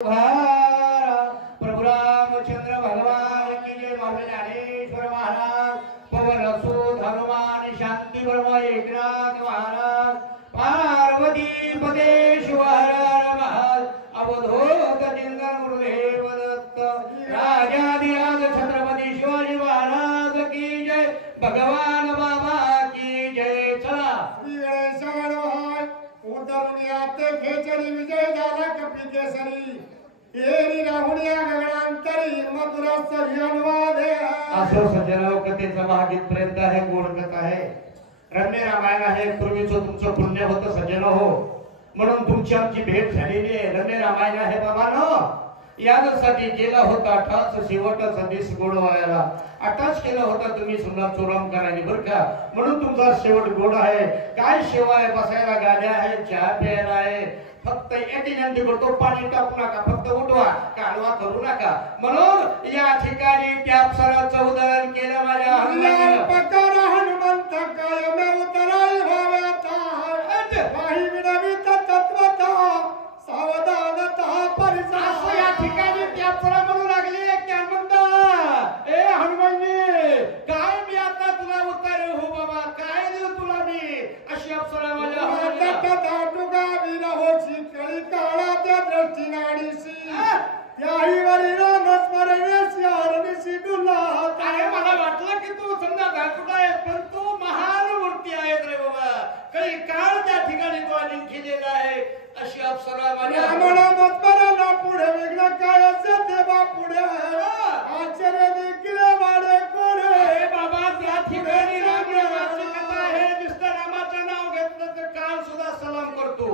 प्रभु रामचंद्र भगवान की जय। माऊली ज्ञानेश्वर महाराज, पवन सूत हनुमान, शांती ब्रह्म एकनाथ महाराज, पार्वती पदे शिव हर हर महाराज, अवधूत चिंतन गुरुदेव दत्त, राजाधिराज छत्रपती शिवाजी महाराज की जय। भगवान बाबा की जय। चला उतरुण्याते खेचरी विजय झाला कपी केसरी, येरी राहुड्या गगनांतरी मधुरस्वरी अनुवाद असो सज्जनो, कथेचा भागीत पर्यंत आहे, गोड कथा आहे, रम्य रामायण आहे। पूर्वीचं तुमचं पुण्य होतं सज्जनो हो, म्हणून तुमची आमची भेट झालेली आहे। रम्य रामायण आहे बाबांनो, यासाठी केला होता अठाच शेवटचा दिस गोड व्हायला, अटाच केला होता तुम्ही सुद्धा चोरम करायची बरं का, म्हणून तुमचा शेवट गोड आहे। काय शेवा आहे, बसायला गाद्या आहे, चहा प्यायला आहे, फक्त एक विनंती करतो, पाणी टाकू नका, फक्त उठवा, कालवा करू नका। म्हणून या ठिकाणी त्या अप्सराचं उदाहरण केलं माझ्या हनुमंत काय मे उतराई भाव्याता, वाही विनवित तत्वता सावधानता परिसा। असं या ठिकाणी त्या अप्सरा म्हणू लागली की हनुमंत, ए हनुमानजी, काय मी आता तुला उतारे हो बाबा, काय देऊ तुला मी, अशी अप्सरा माझ्या कळी काळाच्या दृष्टी नाडीशी, त्याही वरी रामस्मरणेशी हरणीशी डुला। अरे मला वाटलं की तू समजा धाकुटा आहे, पण तू महान मूर्ती आहे रे बाबा, काही काळ त्या ठिकाणी तू अजून केलेला आहे, अशी अप्सरा माझ्या मस्मरणा पुढे वेगळं काय असेल तेव्हा पुढे आश्चर्य देखील वाढे कोडे। बाबा त्या ठिकाणी रामनामाची कथा आहे, नुसतं रामाचं नाव घेतलं तर काल सुद्धा सलाम करतो।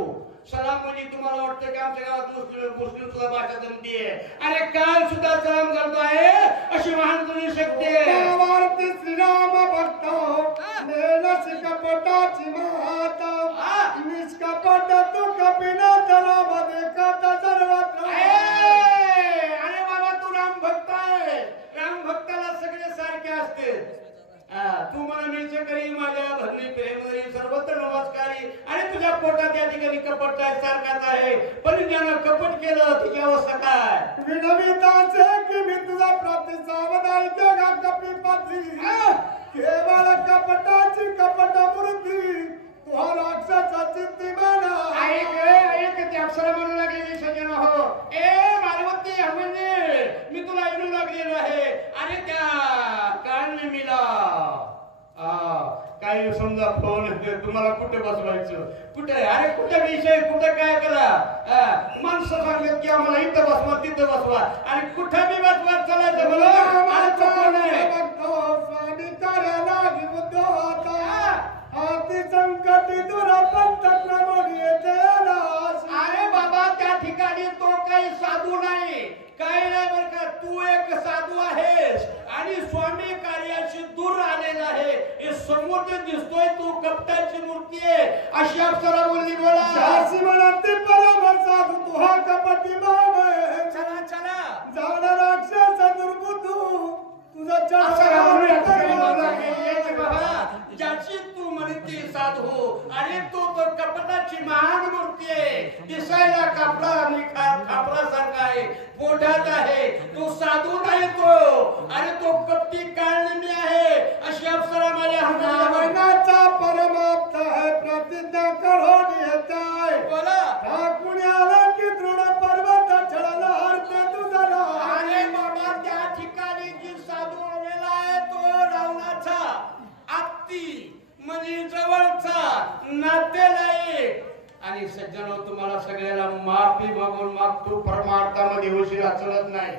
सलाम म्हणजे तुम्हाला वाटतं की आमच्या गावात मुस्लिम सुद्धा भाषा जमतीये, अरे काल सुद्धा सलाम करतो आहे, अशी महान तुझी शक्ती आहे। वारती श्रीराम भक्त नेलसी कपटाची माता, निष्कपट तू कपिना तला मध्ये कथा सर्वत्र। अरे बाबा तू राम भक्त आहे, राम भक्ताला सगळे सारखे असते। तू मला मिळचे करी माझ्या धरणी प्रेमरी सर्वत्र नमस्कारी, आणि तुझ्या पोटात त्या ठिकाणी कपट सारखाच आहे, पण ज्यानं कपट केलं तिची अवस्था काय। विनविताचे की मी तुझा प्राप्ती सावधाई जगा कपीपती, केवळ कपटाची कपट मूर्ती तुहा राक्षसा चित्तिमान। ऐक ते अप्सरा म्हणू लागलेली सज्जन हो, ए मालवती म्हणजे मी तुला ऐकू लागलेलो आहे, अरे त्या काळने मिला काही समजा फोन तुम्हाला कुठे बसवायचं, कुठे, अरे कुठे विषय, कुठे काय करा, माणसं सांगत की आम्हाला इथं बसवा तिथं बसवा, आणि कुठे बी बसवा चालायचं स्वामी कार्याला विबुद्ध होता, हाती संकटी दुरापंत क्रमण येते। अरे बाबा त्या ठिकाणी तो काही साधू नाही, काही नाही बरं का, तू एक साधू आहेस आणि स्वामी कार्याशी दूर आलेला आहे, हे समोर जे दिसतोय तू कपटाची मूर्ती आहे, अशी अप्सरा बोलली। बोला अशी म्हणते परम साधू तू हा कपटी माम, चला चला जाण राक्षस दुर्बुद्धू तुझा ज्याची तू म्हणती साधू, आणि तो तर कपटाची महान मूर्ती आहे, दिसायला कापडा आणि खापरासारखा आहे, पोटात आहे, तो साधू नाही तो, आणि तो कपटी काळनिमी आहे, अशी अप्सरा माझ्या नावाचा परमाप्त आहे, प्रतिज्ञा करून येत आहे। बोला हा कुणी आला की दृढ पर्वत चढला हरते तुझा। अरे बाबा त्या ठिकाणी जी साधू आलेला आहे तो रावणाचा आत्ती म्हणजे जवळचा नातेवाईक। आणि सज्जनो तुम्हाला सगळ्याला माफी मागून मागतो, परमार्थामध्ये उशिरा चलत नाही।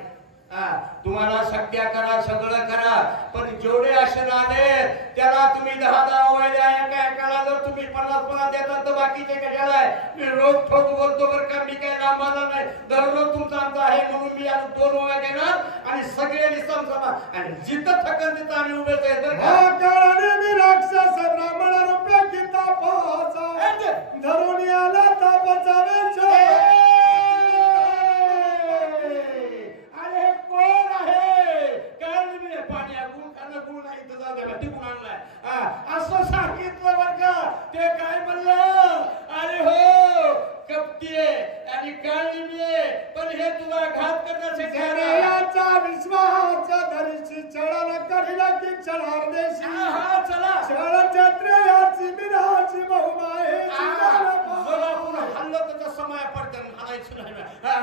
तुम्हाला सत्या करा, सगळं करा, पण जेवढे असे आले त्याला तुम्ही 10 वाहिल्या, एकाला जर तुम्ही 50 देतात तर बाकीचे कशाला आहे। मी रोज ठोक बोलतो बरं का, मी काय लांबाला नाही, दररोज तुमचा आमचा आहे, म्हणून मी आज 2 वाया घेणार आणि सगळ्यांनी समजा, आणि जिथं थकन तिथं आम्ही उभेच आहे बरं का। मी राक्षस ब्राह्मण रूपे गीता पाचा धरून आला तापाचा वेश। अरे कोण आहे, कारण मी पाणी गुण खाणं गुण नाही तर टिकून आणलाय, असं सांगितलं बरं का। ते काय म्हणलं, अरे हो कपटी आहे आणि काळनिमी आहे, पण हे तुझा घात करण्यासाठी आला. जगयाचा विश्वास धरीची चढण करीला की चढार देशी हा चला चढ छत्र्याची बिराची बहुमाये सोलापूर हल्लं तर समय पडतं हाणायचं नाही.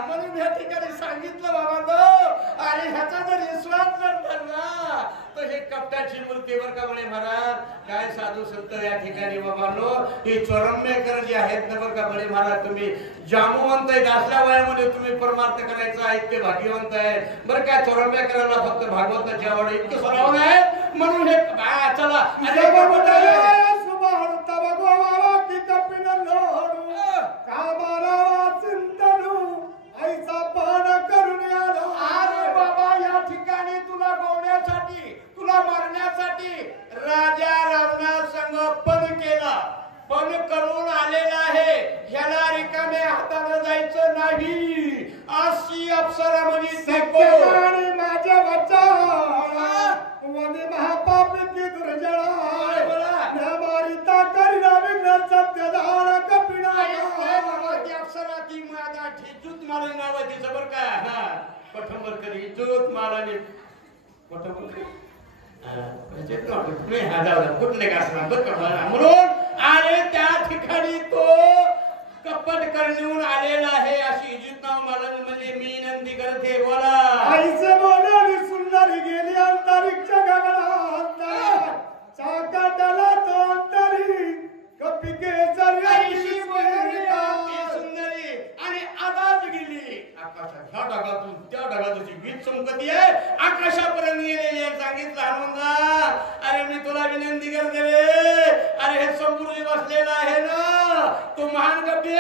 म्हणून या ठिकाणी सांगितलं बाबा तो आणि ह्याचा जर विश्वास जर धरला तर हे कपटाची मूर्ती बर का बळे महाराज. काय साधू संत या ठिकाणी बाबांनो हे चोरंबेकर जे आहेत ना बर का बळे महाराज तुम्ही जामवंत आहेत. असल्या वयामध्ये तुम्ही परमार्थ करायचं आहे ते भाग्यवंत आहे बरं काय. चोरंबेकरांना फक्त भागवताची आवड इतकं सरावून आहे म्हणून हे चला अरे बाबा या ठिकाणी तुला गोवण्यासाठी तुला मारण्यासाठी राजा रावणासंग पण केला. पण करून आलेला आहे. ह्याला रिकाम्या हाताने जायचं नाही. अशी अप्सरा म्हणजे माझ्या वचा वने महापापी की दुर्जळा मारिता करीना विघ्न सत्यधार कपिना अप्सरा ती माझा ठिजूत मारून नावाची जबर का पठंबर करी जोत माराने पठंबर कुठले का म्हणून आणि त्या ठिकाणी तो कपट करून आलेला आहे. अशी इजित नाव मला म्हणजे मी विनंती करते बोला. आईचे बोलणी सुंदरी गेली अंतरिक्ष गगनात चाकाटाला तो अंतरी कपिके आईशी बोलणी सुंदरी आणि आवाज गेली आकाशात. ह्या ढगातून त्या ढगातून गीत चमकती आहे आकाशापर्यंत गेलेली आहे. सांगितलं हनुमंता अरे मी तुला विनंती करते रे. अरे हे संपूर्ण बसलेला आहे ना तो महान कपी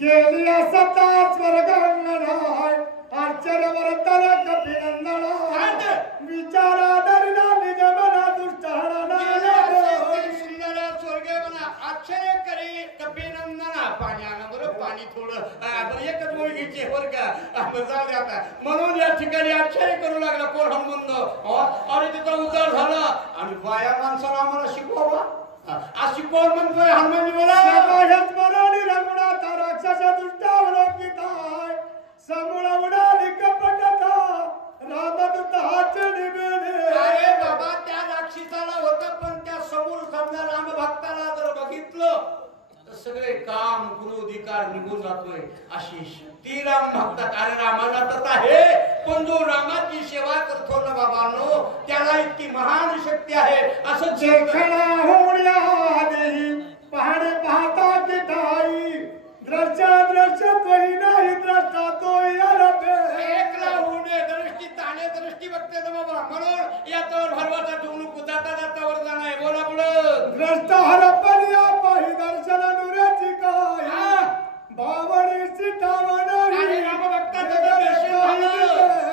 गेली असता स्वर्गांगणाय आश्चर्य वर्तन कपिनंदना विचारा दरिना निज मना दुष्टाळा सुंदर स्वर्गवना आश्चर्य करी कपिनंदना. पाणी आणा बरं पाणी थोडं एकच गोळी घ्यायची बर का जाऊ दे आता. म्हणून या ठिकाणी आश्चर्य करू लागला कोण हनुमंत. अरे तिचा उद्धार झाला आणि बाया माणसाला आम्हाला शिकवा अशी कोण म्हणतोय हनुमानजी बोला. स्मरणी रघुनाथ राक्षस दुष्टावलोकिताय समूळ उडाली कपटता रामदूत हात निवेदे. अरे बाबा त्या राक्षसाला होतं पण त्या समोर समजा राम भक्ताला जर बघितलं तर सगळे काम क्रोध विकार निघून जातोय. अशी शक्ती राम भक्ता कारण रामाला तर आहे पण जो रामाची सेवा करतो ना बाबांनो त्याला इतकी महान शक्ती आहे. असं देखणा होण्या देही पहाडे पाहता की ताई द्रष्टा दृश्य तोही नाही द्रष्टा तोही अरबे. एकला होणे दृष्टी ताणे दृष्टी बघते ना बाबा. म्हणून याच्यावर भरवाचा ठेवून जाता जाता वर जाणार बोला पुढं. द्रष्टा हरपण्या पाही दर्शन नुऱ्याची काय बावडी सीतावण आणि राम भक्ताचं दर्शन झालं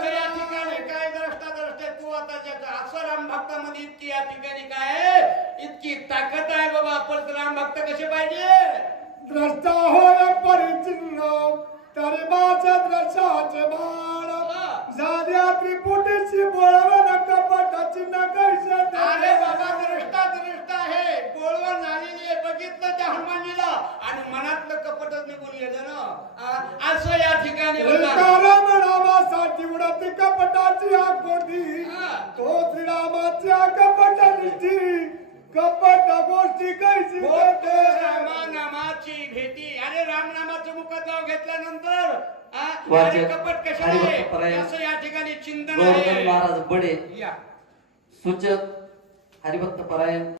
तर या ठिकाणी काय द्रष्टा दृष्टे तू आता ज्याचा असं राम भक्तामध्ये इतकी या ठिकाणी काय इतकी ताकद आहे बाबा. पण राम भक्त कसे पाहिजे. द्रष्टा होय परिचिन्न तरी माझ्या द्रष्टाचे बाण झाल्या त्रिपुटीची बोळवण कपटाची नकैसे. अरे बाबा दृष्टा आहे बोळवण झालेली आहे. बघितलं त्या हनुमानजीला आणि मनातलं कपटच निघून गेलं ना. असं या ठिकाणी रामासाठी उडती कपटाची आकोटी तो श्रीरामाच्या कपटाची कपट गोष्टी कैसी रामानामाची भीती. अरे रामनामाचं मुखात नाव घेतल्यानंतर कपट कशाला आहे असं या ठिकाणी चिंतन आहे. महाराज बडे सूचक हरिभक्त परायण